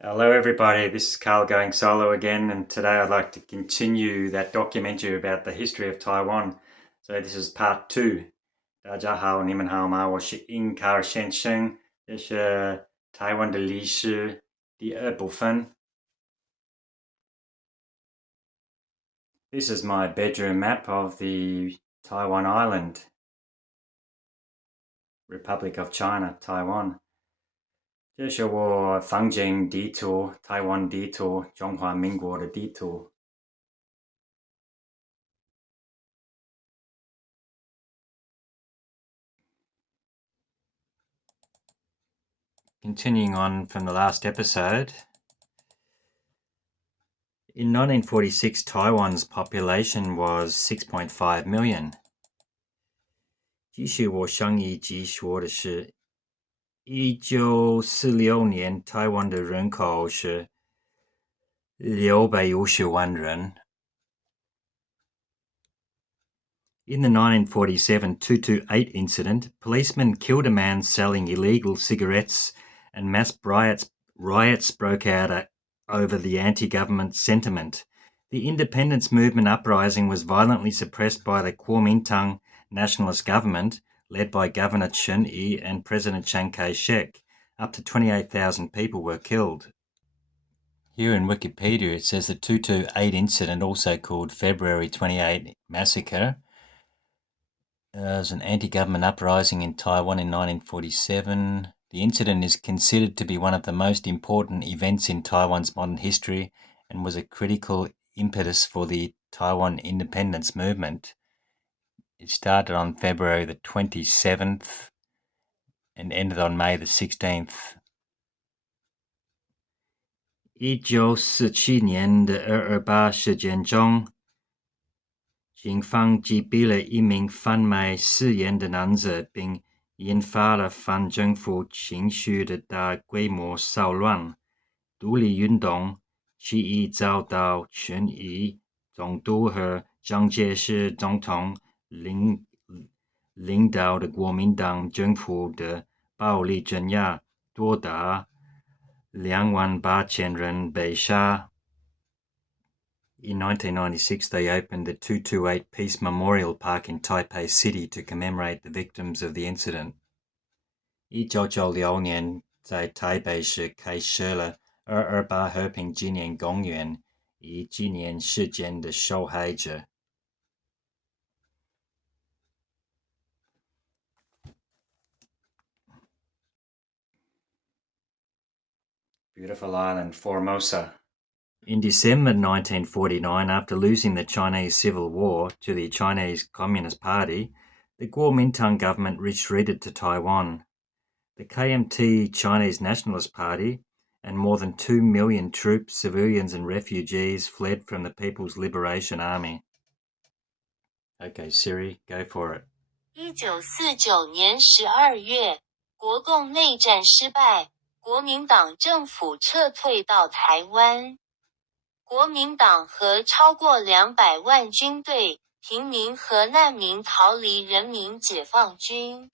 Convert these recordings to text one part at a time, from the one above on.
Hello everybody, this is Karl-going-solo again, and today I'd like to continue that documentary about the history of Taiwan. So this is part 2. 大家好，你们好吗？我是英卡尔先生，这是台湾的历史第二部分。This is my bedroom map of the Taiwan island, Republic of China, Taiwan. 这是我房间地图，台湾地图，中华民国的地图。Continuing on from the last episode, in 1946, Taiwan's population was 6.5 million. 继续我上一集说的是1946年台湾的人口是650万人。In the 1947 228 incident, policemen killed a man selling illegal cigarettes and mass riots broke out over the anti-government sentiment. The independence movement uprising was violently suppressed by the Kuomintang nationalist government, led by Governor Chen Yi and President Chiang Kai-shek. Up to 28,000 people were killed. Here in Wikipedia it says the 228 incident, also called February 28 massacre, was an anti-government uprising in Taiwan in 1947. The incident is considered to be one of the most important events in Taiwan's modern history and was a critical impetus for the Taiwan independence movement. It started on February the 27th and ended on May the 16th. 1947年的228事件中，警方击毙了一名贩卖私烟的男子，并引发了反政府情绪的大规模骚乱。独立运动起义遭到权益总督和蒋介石总统领导的国民党政府的暴力镇压，多达28000人被杀。In 1996, they opened the 228 Peace Memorial Park in Taipei City to commemorate the victims of the incident. 1996年，在台北市开设了228和平纪念公园，以纪念事件的受害者。Beautiful island, Formosa. In December 1949, after losing the Chinese Civil War to the Chinese Communist Party, the Kuomintang government retreated to Taiwan. The KMT Chinese Nationalist Party and more than 2 million troops, civilians and refugees fled from the People's Liberation Army. Okay, Siri, go for it. 1949年12月，国共内战失败，国民党政府撤退到台湾。国民党和超过200万军队、平民和难民逃离人民解放军。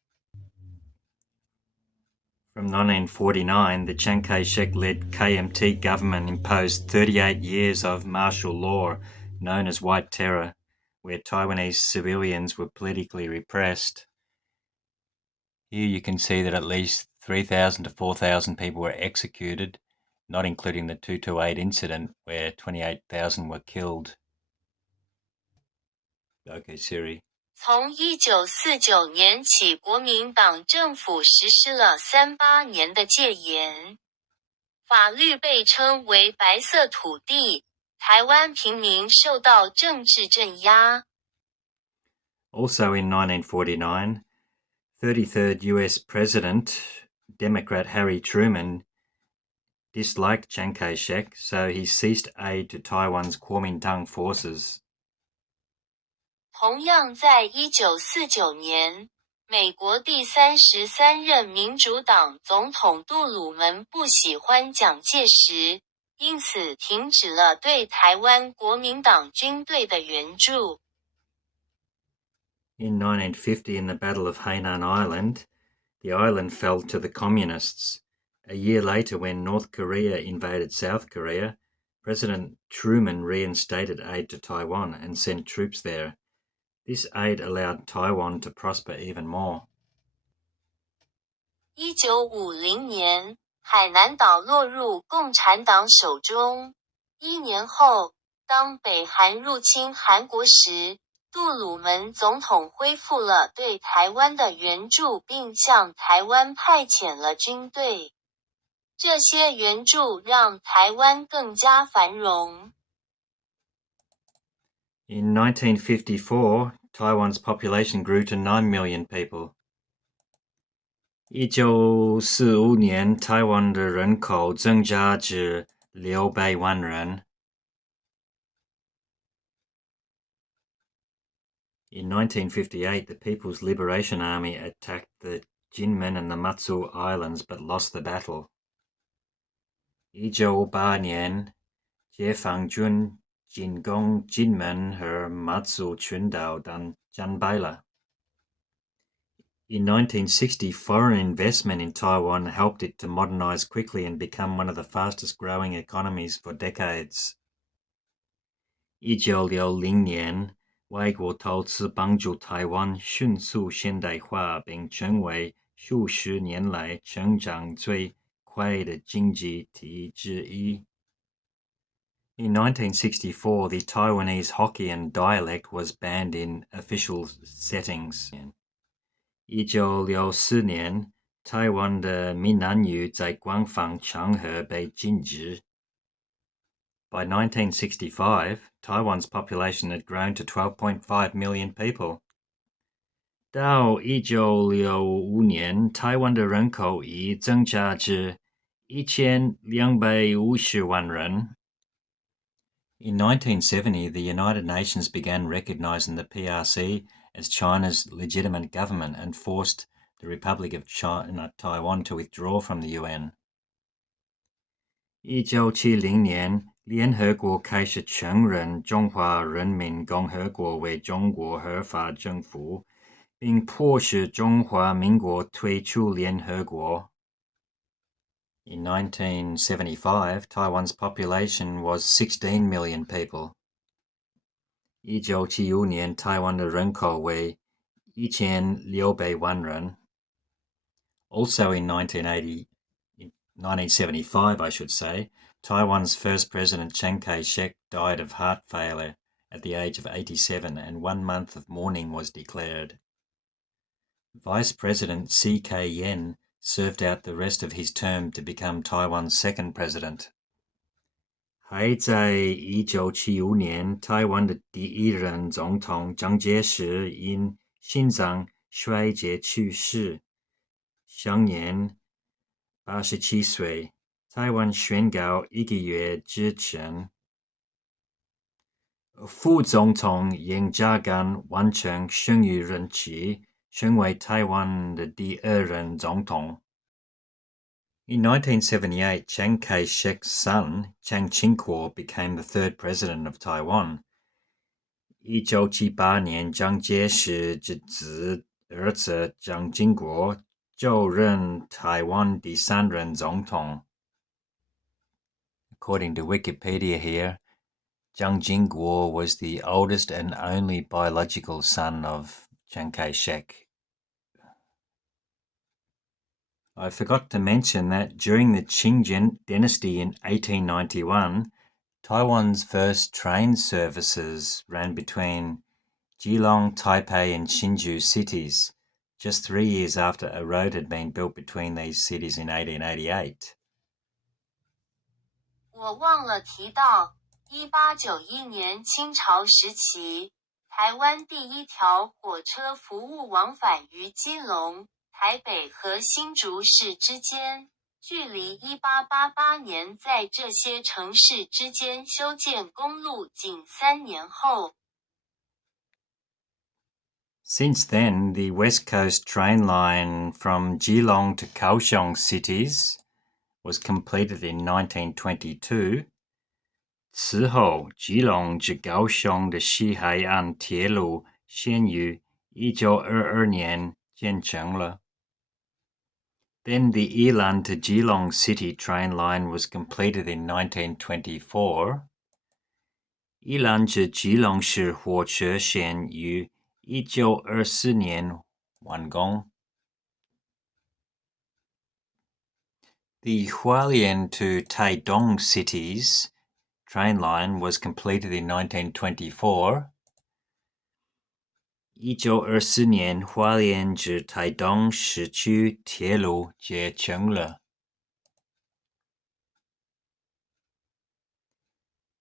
From 1949, the Chiang Kai-shek-led KMT government imposed 38 years of martial law, known as White Terror, where Taiwanese civilians were politically repressed. Here you can see that at least 3,000 to 4,000 people were executed, not including the 228 incident where 28,000 were killed. Okay, Siri. 从1949年起，国民党政府实施了38年的戒严，法律被称为白色土地，台湾平民受到政治镇压。Also in 1949, 33rd US President, Democrat Harry Truman, disliked Chiang Kai-shek, so he ceased aid to Taiwan's Kuomintang forces. 同样在1949年，美国第33任民主党总统杜鲁门不喜欢蒋介石，因此停止了对台湾国民党军队的援助。In 1950, in the Battle of Hainan Island, the island fell to the communists. A year later, when North Korea invaded South Korea, President Truman reinstated aid to Taiwan and sent troops there. This aid allowed Taiwan to prosper even more. 1950年，海南岛落入共产党手中。1年后，当北韩入侵韩国时，杜鲁门总统恢复了对台湾的援助，并向台湾派遣了军队。这些援助让台湾更加繁荣。In 1954, Taiwan's population grew to 9 million people. 1945年，台湾的人口增加至600万人。In 1958, the People's Liberation Army attacked the Jinmen and the Matsu Islands but lost the battle. 1958年，解放军进攻金门和马祖群岛但战败了。In 1960, foreign investment in Taiwan helped it to modernize quickly and become one of the fastest growing economies for decades. 1960年，外国投资帮助台湾迅速现代化，并成为数十年来成长最快的经济体之一。In 1964, the Taiwanese Hokkien dialect was banned in official settings. 1964年，台湾的闽南语在官方场合被禁止。By 1965, Taiwan's population had grown to 12.5 million people. 到1965年，台湾的人口已增加至1250万人。In 1970, the United Nations began recognizing the PRC as China's legitimate government and forced the Republic of China, Taiwan to withdraw from the UN. 1970年，联合国开始承认中华人民共和国为中国合法政府，并迫使中华民国退出联合国。In 1975, Taiwan's population was 16 million people. 1975年，台湾的人口为1600万人。Also in 1975, I should say, Taiwan's first president Chiang Kai-shek died of heart failure at the age of 87, and 1 month of mourning was declared. Vice President C.K. Yen served out the rest of his term to become Taiwan's second president. 还在1975年，台湾的第一任总统蒋介石因心脏衰竭去世，享年87岁。台湾宣告1个月之前，副总统严家淦完成剩余任期，成为台湾的第2任总统。In 1978, Chiang Kai-shek's son, Chiang Ching-kuo, became the third president of Taiwan. 1978年，蒋介石之子儿子蒋经国就任台湾第3任总统。According to Wikipedia here, Jiang Jingguo was the oldest and only biological son of Chiang Kai-shek. I forgot to mention that during the Qing dynasty in 1891, Taiwan's first train services ran between Geelong, Taipei and Hsinchu cities, just 3 years after a road had been built between these cities in 1888. 我忘了提到，1891年清朝时期，台湾第一条火车服务往返于基隆、台北和新竹市之间，距离1888年在这些城市之间修建公路仅3年后。Since then, the West Coast train line from Geelong to Kaohsiung cities was completed in 1922. 此后，基隆至高雄的西海岸铁路线于1922年建成了。Then the Yilan to Geelong City train line was completed in 1924. 宜兰至基隆市火车线于1924年完工。The Hualien to Taidong Cities train line was completed in 1924. 1924年花莲至台东市区铁路建成了。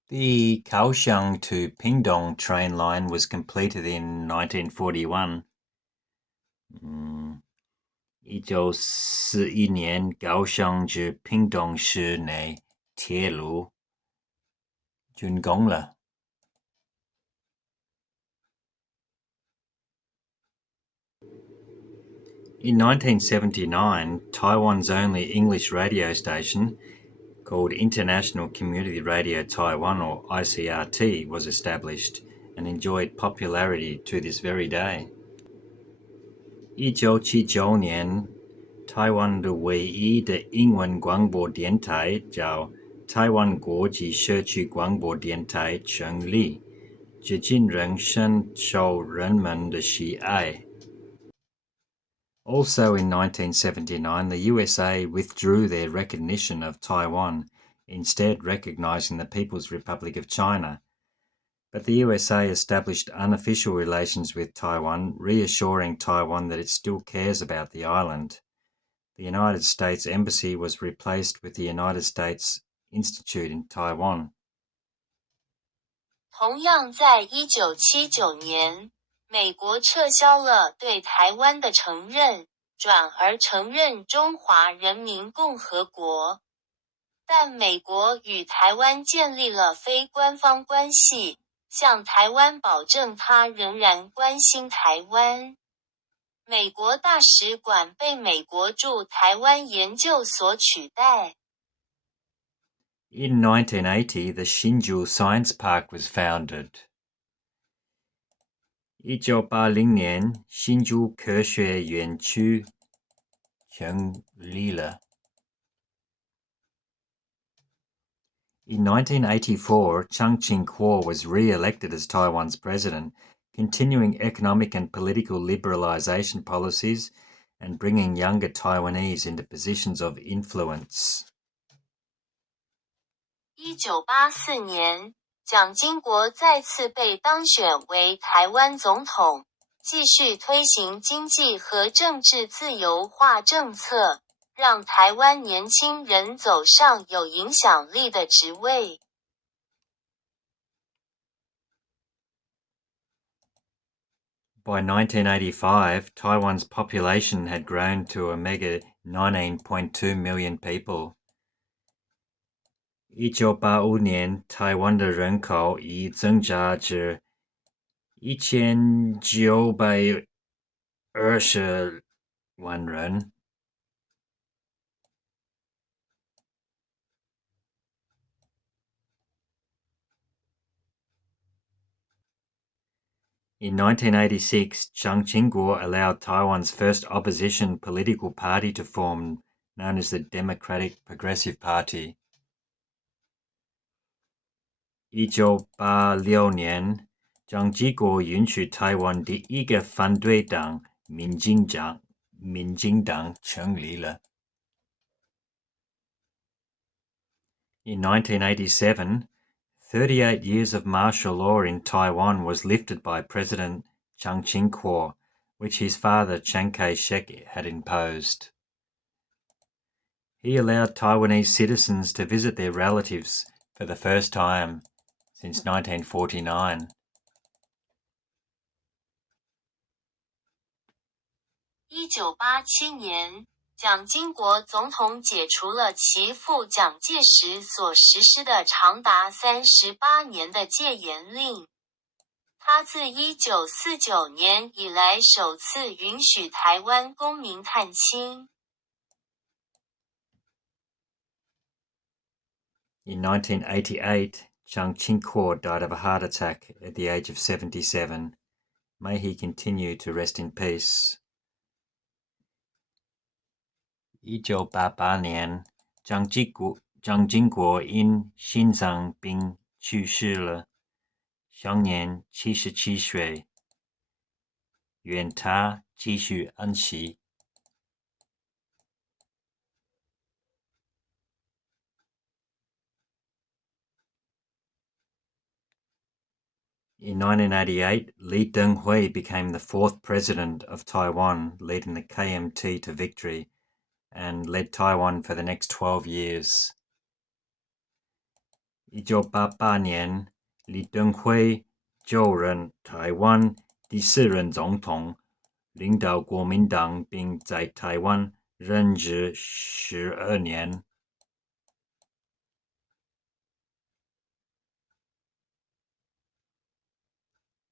The Kaohsiung to Pingdong train line was completed in 1941. 1941年高雄至屏东市内铁路竣工了。In 1979, Taiwan's only English radio station, called International Community Radio Taiwan, or ICRT, was established and enjoyed popularity to this very day. 1979年，台湾的唯一的英文广播电台叫台湾国际社区广播电台成立，至今仍深受人们的喜爱。Also in 1979, the USA withdrew their recognition of Taiwan, instead recognizing the People's Republic of China. But the USA established unofficial relations with Taiwan, reassuring Taiwan that it still cares about the island. The United States Embassy was replaced with the United States Institute in Taiwan. 同样在1979年，美国撤销了对台湾的承认，转而承认中华人民共和国。但美国与台湾建立了非官方关系，向台湾保证他仍然关心台湾。美国大使馆被美国驻台湾研究所取代。In 1980, the Hsinchu Science Park was founded. 1980年，新竹科学园区成立了。In 1984, Chiang Ching-kuo was re-elected as Taiwan's president, continuing economic and political liberalization policies and bringing younger Taiwanese into positions of influence. 1984年，蒋经国再次被当选为台湾总统，继续推行经济和政治自由化政策，让台湾年轻人走上有影响力的职位。By 1985, Taiwan's population had grown to a mega 19.2 million people. 1985年，台湾的人口已增加至1920万人。In 1986, Chiang Ching-kuo allowed Taiwan's first opposition political party to form, known as the Democratic Progressive Party. 1986年，蒋经国允许台湾第一个反对党民进党成立了。In 1987, 38 years of martial law in Taiwan was lifted by President Chiang Ching-kuo, which his father Chiang Kai-shek had imposed. He allowed Taiwanese citizens to visit their relatives for the first time since 1949. 1987年，蒋经国总统解除了其父蒋介石所实施的长达38年的戒严令。他自1949年以来首次允许台湾公民探亲。In 1988, Chiang Ching-kuo died of a heart attack at the age of 77. May he continue to rest in peace. 1988年，蒋经国因心脏病去世了，享年77岁，愿他继续安息。In 1988, Li Denghui became the fourth president of Taiwan, leading the KMT to victory, and led Taiwan for the next 12 years. 1988年，李登辉就任台湾第四任总统，领导国民党，并在台湾任职12年。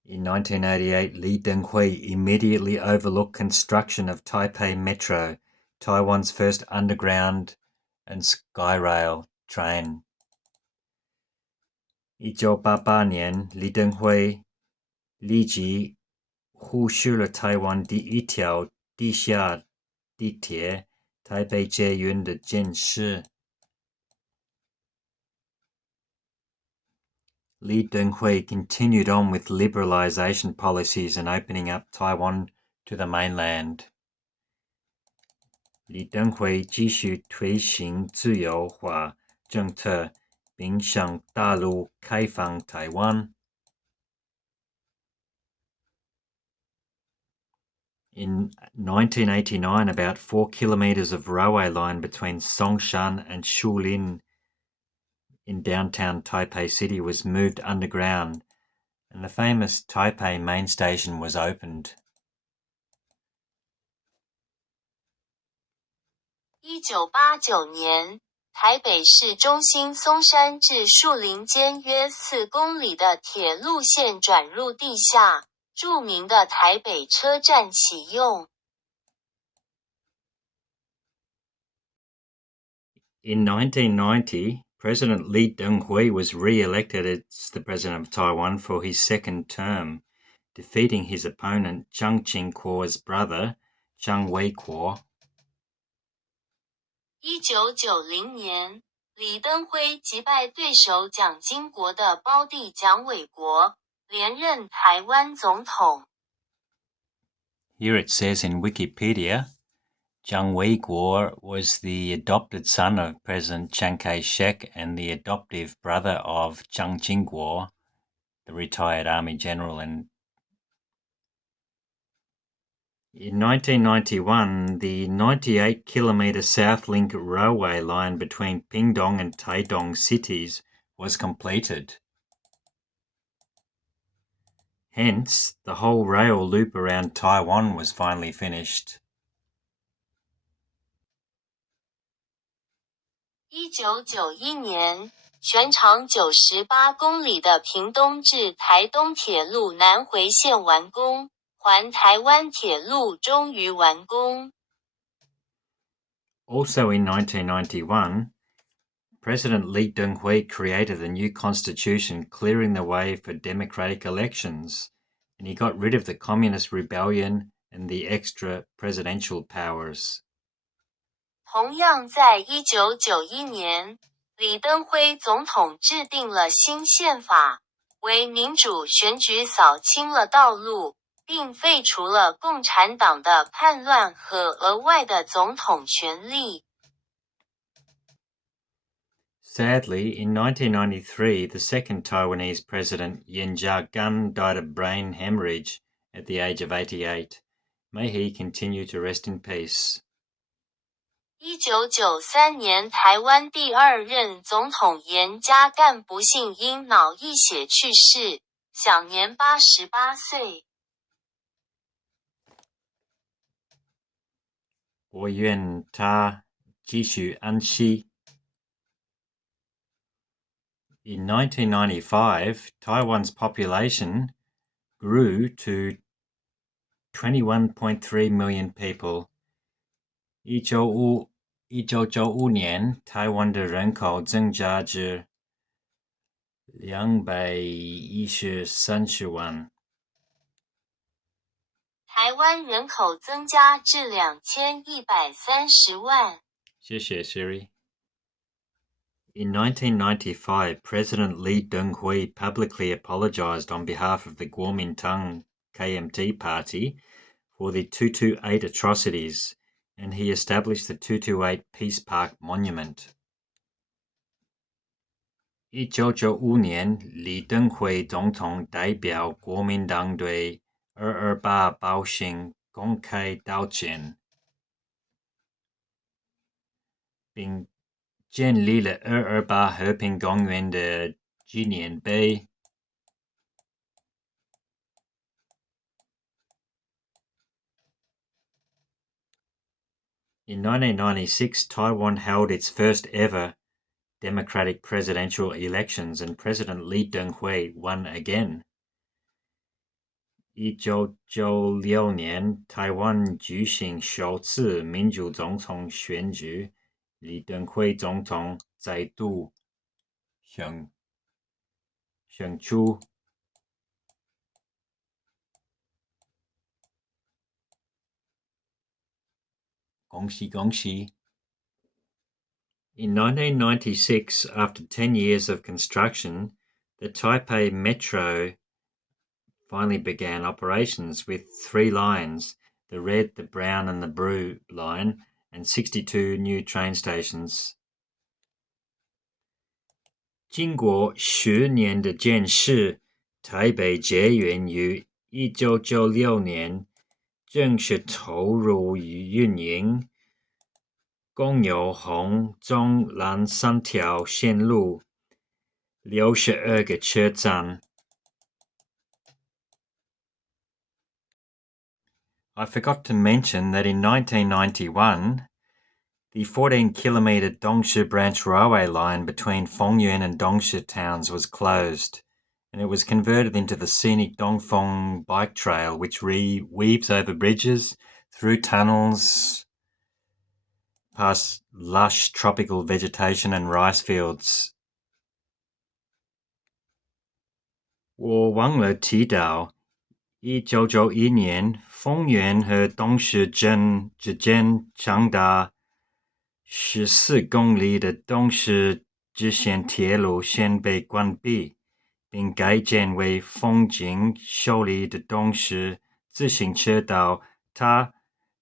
In 1988, Li Denghui immediately overlooked construction of Taipei Metro, Taiwan's first underground and skyrail train. 1988年，李登辉立即忽视了台湾第一条地下地铁台北捷运的建设。Li Denghui continued on with liberalization policies and opening up Taiwan to the mainland. 李登辉继续推行自由化政策，并向大陆开放台湾。In 1989, about 4 kilometers of railway line between Songshan and Shulin in downtown Taipei City was moved underground, and the famous Taipei main station was opened. 1989年，台北市中心松山至树林间约4公里的铁路线转入地下，著名的台北车站启用。In 1990, President Li Denghui was re-elected as the president of Taiwan for his second term, defeating his opponent Chiang Ching-kuo's brother, Chiang Wei-kuo. 1990年，李登辉击败对手蒋经国的胞弟蒋纬国，连任台湾总统。Here it says in Wikipedia, Chiang Wei-kuo was the adopted son of President Chiang Kai-shek and the adoptive brother of Chiang Ching-kuo, the retired army general. And in 1991, the 98-kilometer South Link railway line between Pingdong and Taidong cities was completed. Hence, the whole rail loop around Taiwan was finally finished. 1991年，全长98公里的屏东至台东铁路南回线完工，环台湾铁路终于完工。Also in 1991, President Li Denghui created a new constitution clearing the way for democratic elections, and he got rid of the communist rebellion and the extra presidential powers. 同样在1991年，李登辉总统制定了新宪法，为民主选举扫清了道路，并废除了共产党的叛乱和额外的总统权力。Sadly, in 1993, the second Taiwanese president, Yen Jiagan, died of brain hemorrhage at the age of 88. May he continue to rest in peace. 1993年，台湾第二任总统严家淦不幸因脑溢血去世，享年88岁。我愿他继续安息。In 1995, Taiwan's population grew to 21.3 million people. 1995年，台湾的人口增加至213万。台湾人口增加至2130万。谢谢 Siri. In 1995, President Lee Teng-hui publicly apologized on behalf of the Kuomintang KMT party for the 228 atrocities, and he established the 228 Peace Park Monument. 1995年，李登辉总统代表国民党对228暴行公开道歉，并建立了228和平公园的纪念碑。In 1996, Taiwan held its first ever democratic presidential elections, and President Lee Teng-hui won again. 1996年，台湾举行首次民主总统选举，李登辉总统再度胜出。恭喜恭喜！ In 1996, after 10 years of construction, the Taipei Metro finally began operations with 3 lines, the red, the brown and the blue line, and 62 new train stations. 经过10年的建设，台北捷运于1996年正式投入运营，共有红、中、蓝3条线路，62个车站。I forgot to mention that in 1991, the 14-kilometre Dongshi Branch Railway line between Fengyuan and Dongshi towns was closed, and it was converted into the scenic Dongfeng bike trail, which weaves over bridges, through tunnels, past lush tropical vegetation and rice fields. 我忘了提到1991年，丰原和东石镇之间长达14公里的东石支线铁路线被关闭，并改建为风景秀丽的东石自行车道。它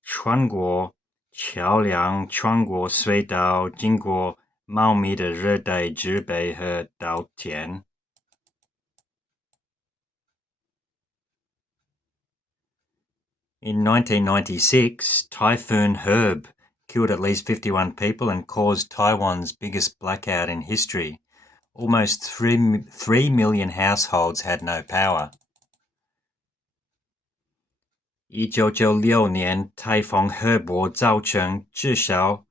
穿过桥梁，穿过隧道，经过茂密的热带植被和稻田。In 1996, Typhoon Herb killed at least 51 people and caused Taiwan's biggest blackout in history. Almost 3 million households had no power. 1996年，台风赫伯造成至少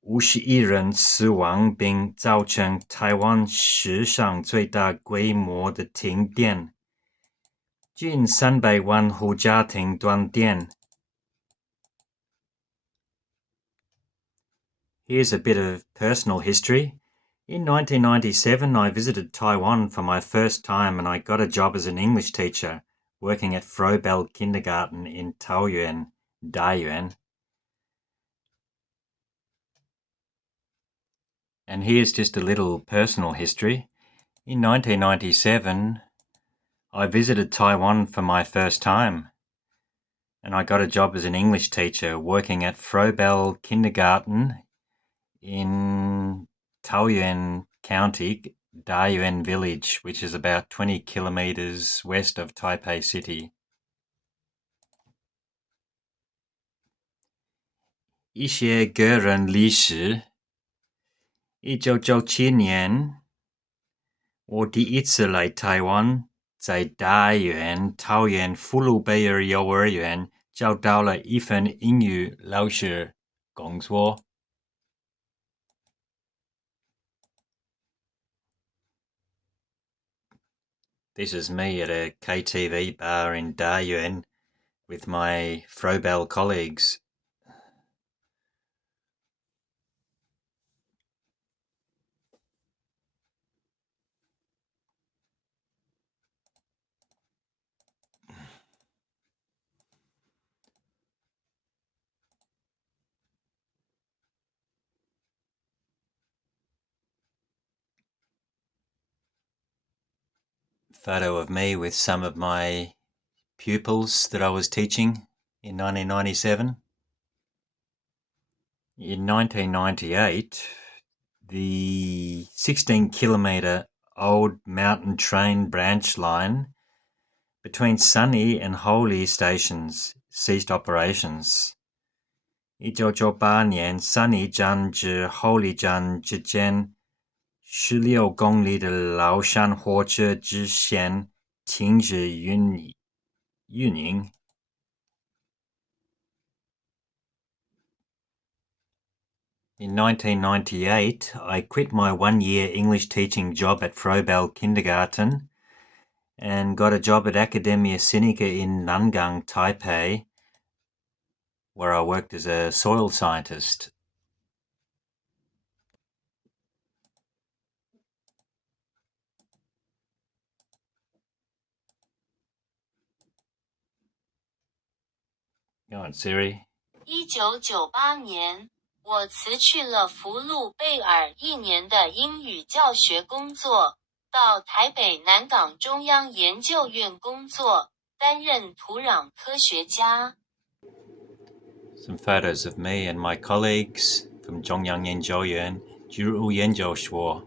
51人死亡，并造成台湾史上最大规模的停电。近300万户家庭断电。Here's a bit of personal history. In 1997, I visited Taiwan for my first time and I got a job as an English teacher, working at Frobel Kindergarten in Taoyuan, Taiyuan. And here's just a little personal history. In 1997, I visited Taiwan for my first time, and I got a job as an English teacher working at Frobel Kindergarten in Taoyuan County, Taiyuan Village, which is about 20 kilometers west of Taipei City. 一些个人历史。1997年，我第一次来台湾，在大园桃园福禄贝尔幼儿园找到了一份英语老师工作。This is me at a KTV bar in Taiyuan with my Frobel colleagues. Photo of me with some of my pupils that I was teaching in 1997. In 1998, the 16-kilometre old mountain train branch line between Sunny and Holy stations ceased operations. 1998年 Sunny 站至 Holy 站之间16公里的老山火车支线停止运营。In 1998, I quit my one-year English teaching job at Frobel Kindergarten and got a job at Academia Sinica in Nangang, Taipei, where I worked as a soil scientist. Go on, Siri. 1998年，我辞去了福禄贝尔1年的英语教学工作，到台北南港中央研究院工作，担任土壤科学家。Some photos of me and my colleagues from Zhongyang Yanzhouyuan, Jiru Yanzhou.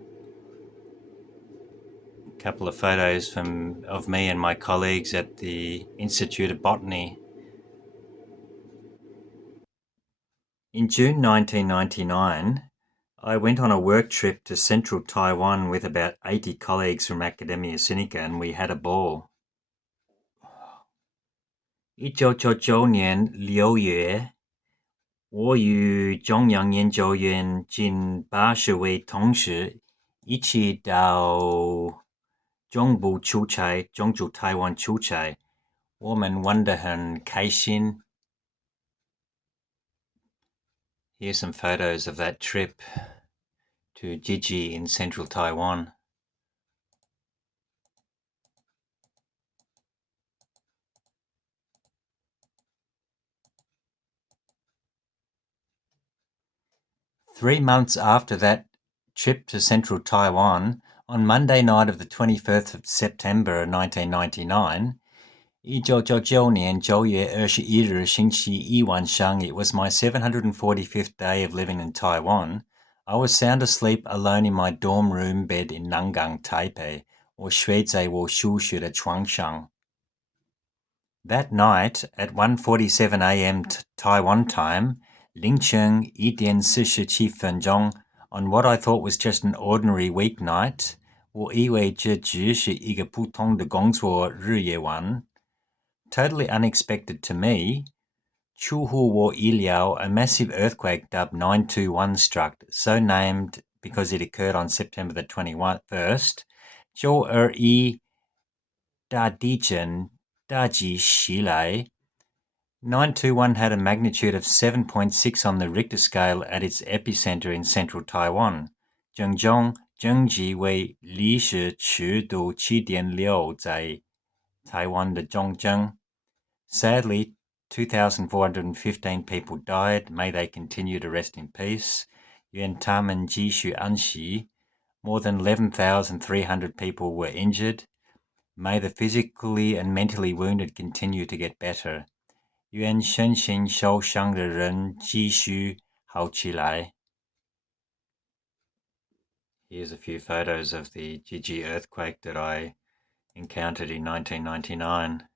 A couple of photos of me and my colleagues at the Institute of Botany. In June 1999, I went on a work trip to central Taiwan with about 80 colleagues from Academia Sinica, and we had a ball. 1999年6月，我与中央研究院近80位同事一起到中部出差，中驻台湾出差，我们玩得很开心。Here's some photos of that trip to Jiji in central Taiwan. Three months after that trip to central Taiwan, on Monday night of the 21st of September 1999, 1999年9月21日星期一晚上, it was my 745th day of living in Taiwan. I was sound asleep alone in my dorm room bed in Nangang, Taipei, 我睡在我宿舍的床上。That night, at 1:47 a.m. Taiwan time, 凌晨1点47分钟, on what I thought was just an ordinary weeknight, 我以为这只是一个普通的工作日夜晚. Totally unexpected to me, 出乎我意料, a massive earthquake dubbed 921 struck, so named because it occurred on September the 21st. 921大地震大击袭来. 921 had a magnitude of 7.6 on the Richter scale at its epicenter in central Taiwan. 震中震级为历史尺度 7.6 在台湾的中震. Sadly, 2,415 people died. May they continue to rest in peace. 愿他们继续安息. More than 11,300 people were injured. May the physically and mentally wounded continue to get better. 愿身心受伤的人继续好起来. Here's a few photos of the Jiji earthquake that I encountered in 1999.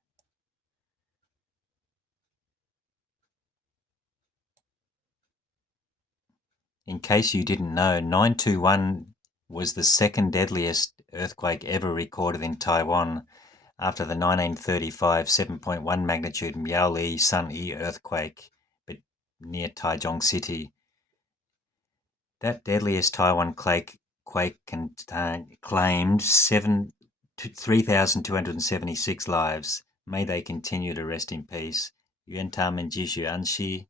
In case you didn't know, 921 was the second deadliest earthquake ever recorded in Taiwan after the 1935 7.1 magnitude Miaoli Sun-E earthquake near Taichung City. That deadliest Taiwan quake claimed 3,276 lives. May they continue to rest in peace. 愿他们继续安息.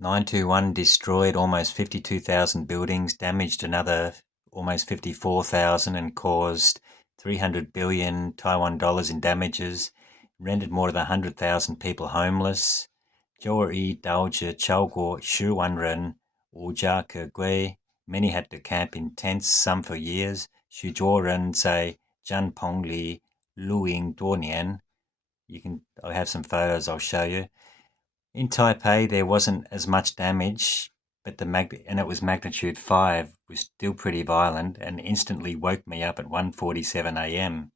921 destroyed almost 52,000 buildings, damaged another almost 54,000 and caused 300 billion Taiwan dollars in damages, rendered more than 100,000 people homeless. 九二一导致超过10万人无家可归. Many had to camp in tents, some for years. 许多人在帐篷里露营多年. I have some photos I'll show you. In Taipei, there wasn't as much damage, but and it was magnitude 5, was still pretty violent and instantly woke me up at 1:47 a.m.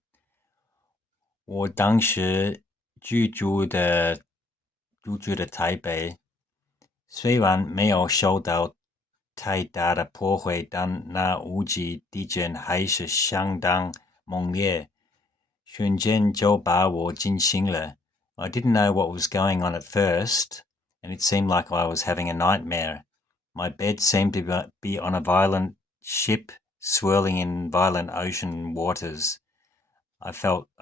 我当时居住的台北，虽然没有受到太大的破坏，但那五级地震还是相当猛烈，瞬间就把我惊醒了。I didn't know what was going on at first, and it seemed like I was having a nightmare. My bed seemed to be on a violent ship swirling in violent ocean waters. I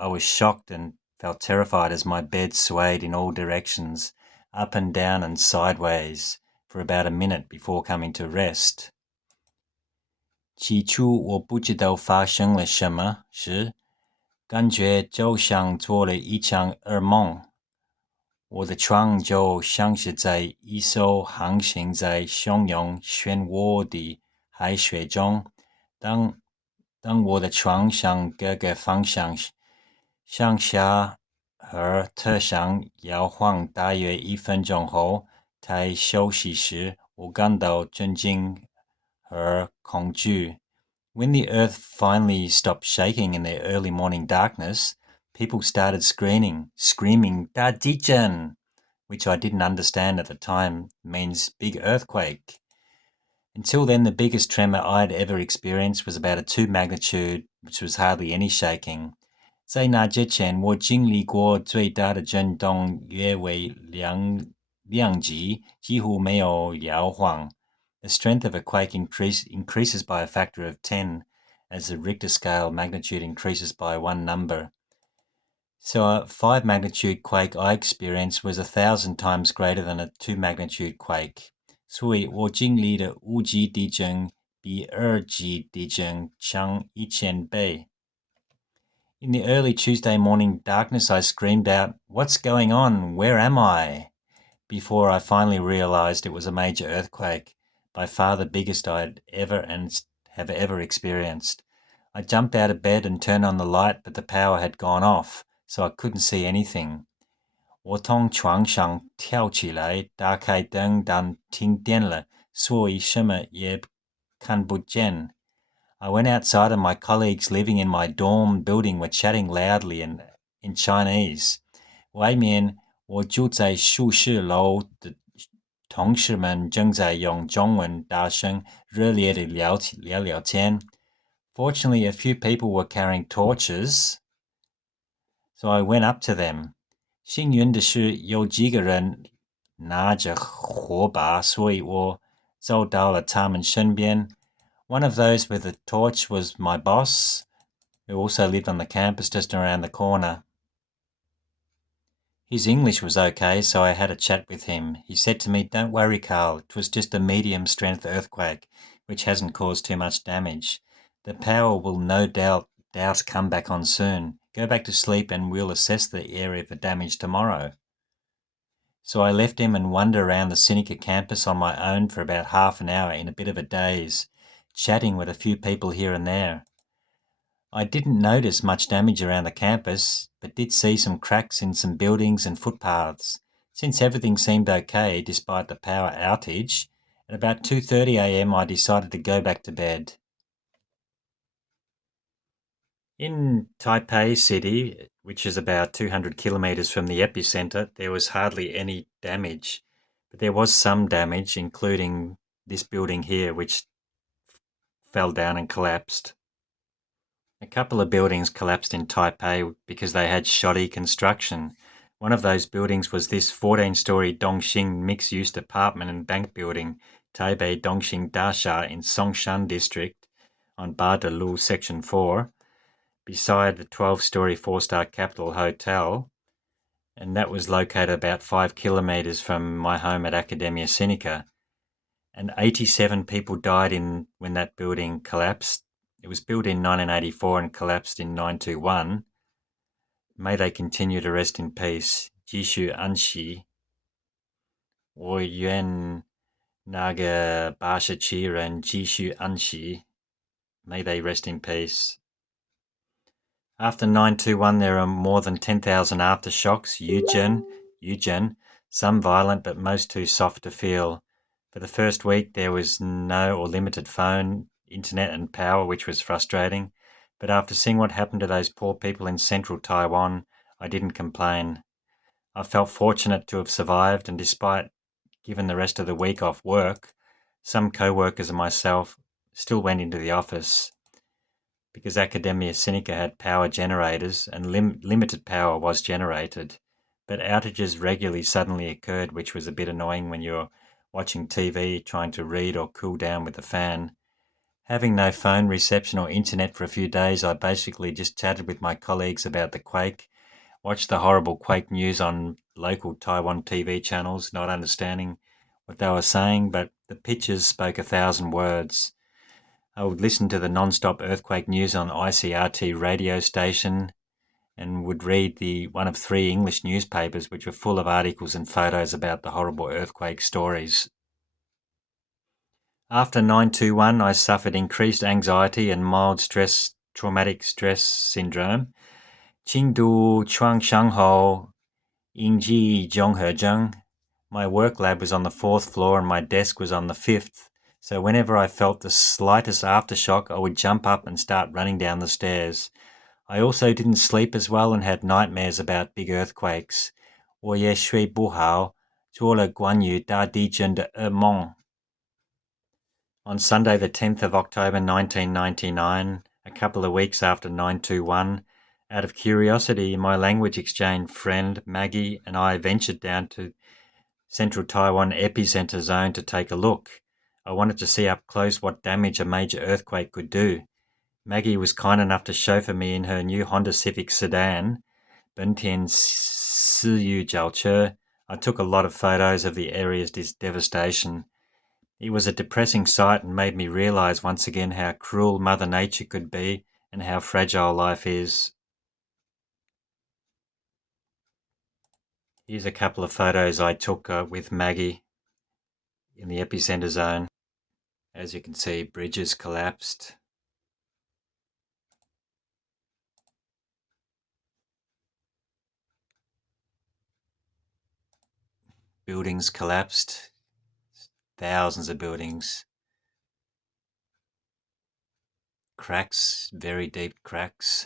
was shocked and felt terrified as my bed swayed in all directions, up and down and sideways, for about a minute before coming to rest. 起初我不知道发生了什么时，感觉就像做了一场噩梦。我的床就像是在一艘航行在汹涌漩涡的海水中，当我的床向各个方向向下和侧上摇晃大约1分钟后才休息时，我感到震惊和恐惧。When the earth finally stopped shaking in the early morning darkness, people started screaming, "Da Dichen," which I didn't understand at the time means big earthquake. Until then, the biggest tremor I'd ever experienced was about a 2 magnitude, which was hardly any shaking. 在那之前，我经历过最大的震动约为2级，几乎没有摇晃。The strength of a quake increases by a factor of 10 as the Richter scale magnitude increases by one number. So a 5 magnitude quake I experienced was 1,000 times greater than a 2 magnitude quake. 所以我经历的5级地震比2级地震强1000倍。In the early Tuesday morning darkness, I screamed out, "What's going on? Where am I?" before I finally realized it was a major earthquake, by far the biggest I'd have ever experienced. I jumped out of bed and turned on the light, but the power had gone off, so I couldn't see anything. 我从床上跳起来，打开灯，但停电了，所以什么也看不见。I went outside and my colleagues living in my dorm building were chatting loudly in Chinese. 外面我住在宿舍楼的同事们正在用中文大声热烈地聊天。Fortunately, a few people were carrying torches, so I went up to them. 幸运的是，有几个人拿着火把，所以我走到了他们身边。One of those with a torch was my boss, who also lived on the campus just around the corner. His English was okay, so I had a chat with him. He said to me, "Don't worry, Karl, it was just a medium-strength earthquake, which hasn't caused too much damage. The power will no doubt come back on soon. Go back to sleep and we'll assess the area for damage tomorrow." So I left him and wandered around the Seneca campus on my own for about half an hour in a bit of a daze, chatting with a few people here and there. I didn't notice much damage around the campus, but did see some cracks in some buildings and footpaths. Since everything seemed okay despite the power outage, at about 2:30 a.m. I decided to go back to bed. In Taipei City, which is about 200 kilometers from the epicenter, there was hardly any damage, but there was some damage, including this building here, which fell down and collapsed. A couple of buildings collapsed in Taipei because they had shoddy construction. One of those buildings was this 14-story Dongxing mixed-use apartment and bank building, Taipei Dongxing Dasha in Songshan District on Badalu Section 4, beside the 12-story 4-star Capital Hotel, and that was located about 5 kilometers from my home at Academia Sinica. And 87 people died when that building collapsed. It was built in 1984 and collapsed in 921. May they continue to rest in peace. Jishu Anshi. 我愿那个87人继续安息。May they rest in peace. After 9/21, there are more than 10,000 aftershocks, Eugen, some violent but most too soft to feel. For the first week, there was no or limited phone, internet and power, which was frustrating. But after seeing what happened to those poor people in central Taiwan, I didn't complain. I felt fortunate to have survived, and despite given the rest of the week off work, some co-workers and myself still went into the office. Because Academia Sinica had power generators and limited power was generated, but outages regularly suddenly occurred, which was a bit annoying when you're watching TV, trying to read or cool down with the fan. Having no phone reception or internet for a few days, I basically just chatted with my colleagues about the quake, watched the horrible quake news on local Taiwan TV channels, not understanding what they were saying, but the pictures spoke 1,000 words. I would listen to the non-stop earthquake news on ICRT radio station and would read one of 3 English newspapers which were full of articles and photos about the horrible earthquake stories. After 9/21, I suffered increased anxiety and mild traumatic stress syndrome. Qingdu Chuangshanghou Yingji Zhonghezheng. My work lab was on the 4th floor and my desk was on the 5th. So whenever I felt the slightest aftershock, I would jump up and start running down the stairs. I also didn't sleep as well and had nightmares about big earthquakes. 我也睡不好，做了关于大地震的噩梦。On Sunday, the 10th of October 1999, a couple of weeks after 9/21, out of curiosity, my language exchange friend Maggie and I ventured down to Central Taiwan epicenter zone to take a look. I wanted to see up close what damage a major earthquake could do. Maggie was kind enough to chauffeur me in her new Honda Civic sedan, Bentian Siyu Jiaoche. I took a lot of photos of the area's devastation. It was a depressing sight and made me realize once again how cruel Mother Nature could be and how fragile life is. Here's a couple of photos I took with Maggie in the epicenter zone. As you can see, bridges collapsed. Buildings collapsed. Thousands of buildings. Cracks, very deep cracks.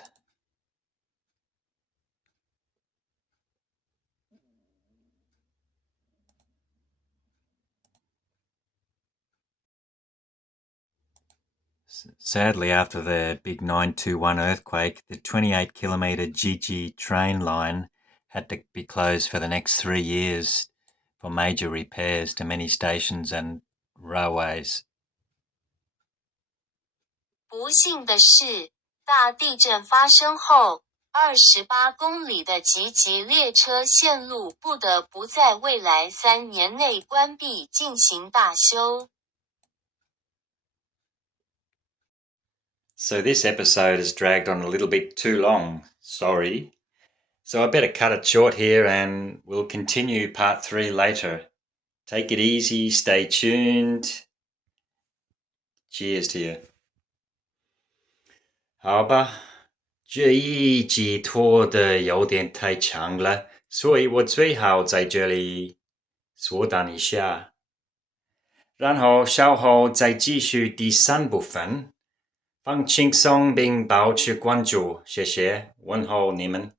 Sadly, after the big 9/21 earthquake, the 28-kilometre Jiji train line had to be closed for the next 3 years for major repairs to many stations and railways. 不幸的是，大地震发生后，28公里的集集列车线路不得不在未来3年内关闭进行大修。So this episode has dragged on a little bit too long. Sorry. So I better cut it short here and we'll continue part 3 later. Take it easy, stay tuned. Cheers to you. 好吧，这一集拖得有点太长了，所以我最好在这里缩短一下，然后稍后再继续第3部分。放轻松并保持关注，谢谢，问候你们。